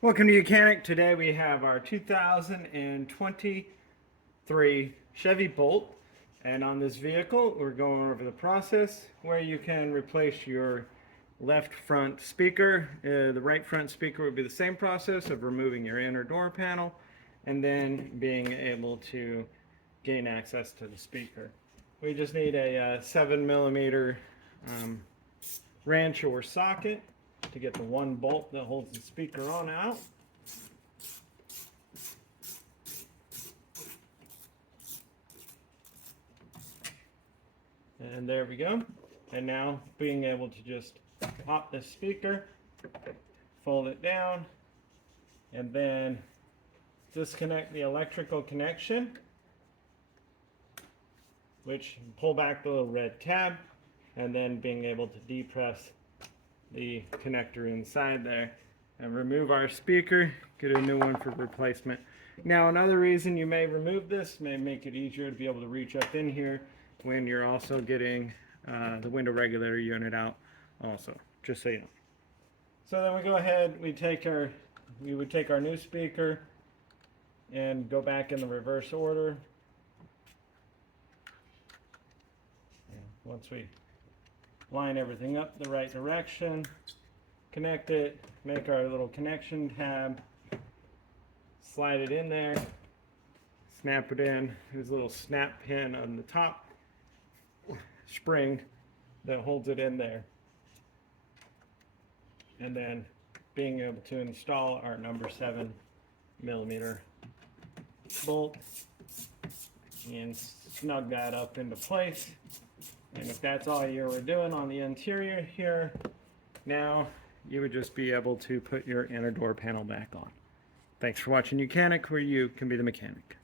Welcome to Mechanic. Today we have our 2023 Chevy Bolt, and on this vehicle we're going over the process where you can replace your left front speaker. The right front speaker would be the same process of removing your inner door panel and then being able to gain access to the speaker. We just need a 7mm wrench or socket to get the one bolt that holds the speaker on out. And there we go. And now being able to just pop this speaker, fold it down, and then disconnect the electrical connection, which pull back the little red tab, and then being able to depress the connector inside there and remove our speaker, get a new one for replacement. Now another reason you may remove this may make it easier to be able to reach up in here when you're also getting the window regulator unit out also, just so you know. So then we go ahead, we would take our new speaker and go back in the reverse order. And once we line everything up the right direction, connect it, make our little connection tab, slide it in there, snap it in. There's a little snap pin on the top spring that holds it in there. And then being able to install our number 7mm bolt and snug that up into place. And if that's all you were doing on the interior here, now you would just be able to put your inner door panel back on. Thanks for watching Mechanic, where you can be the mechanic.